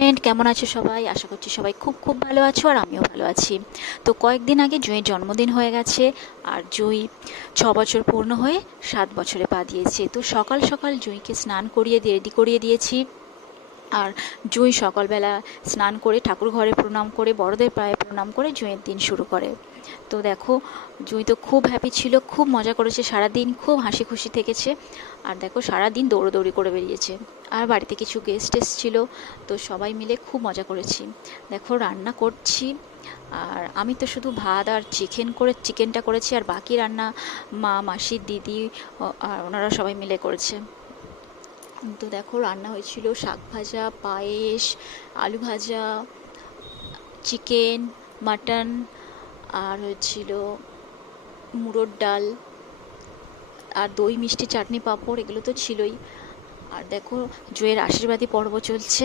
Friend, কেমন আছো সবাই? আশা করছি সবাই খুব খুব ভালো আছো, আর আমিও ভালো আছি। তো কয়েকদিন আগে জুঁইয়ের জন্মদিন হয়ে গেছে, আর জুঁই 6 বছর পূর্ণ হয়ে 7 বছরে পা দিয়েছে। তো সকাল সকাল জুঁইকে স্নান করিয়ে দিয়ে রেডি করিয়ে দিয়েছি। আর জুঁই সকালবেলা স্নান করে ঠাকুর ঘরে প্রণাম করে বড়দের পায়ে প্রণাম করে জুঁইয়ের দিন শুরু করে। তো দেখো, জুঁই তো খুব হ্যাপি ছিল, খুব মজা করেছে সারাদিন, খুব হাসি খুশি থেকেছে। আর দেখো, সারাদিন দৌড়োদৌড়ি করে বেরিয়েছে। আর বাড়িতে কিছু গেস্ট এসেছিল, তো সবাই মিলে খুব মজা করেছি। দেখো, রান্না করছি। আর আমি তো শুধু ভাত আর চিকেনটা করেছি, আর বাকি রান্না মা, মাসি, দিদি আর ওনারা সবাই মিলে করেছে। তো দেখো, রান্না হয়েছিল শাক ভাজা, পায়েস, আলু ভাজা, চিকেন, মাটন, আর হয়েছিল মুড়োর ডাল, আর দই, মিষ্টি, চাটনি, পাঁপড়, এগুলো তো ছিলই। আর দেখো, জুঁইয়ের আশীর্বাদী পর্ব চলছে।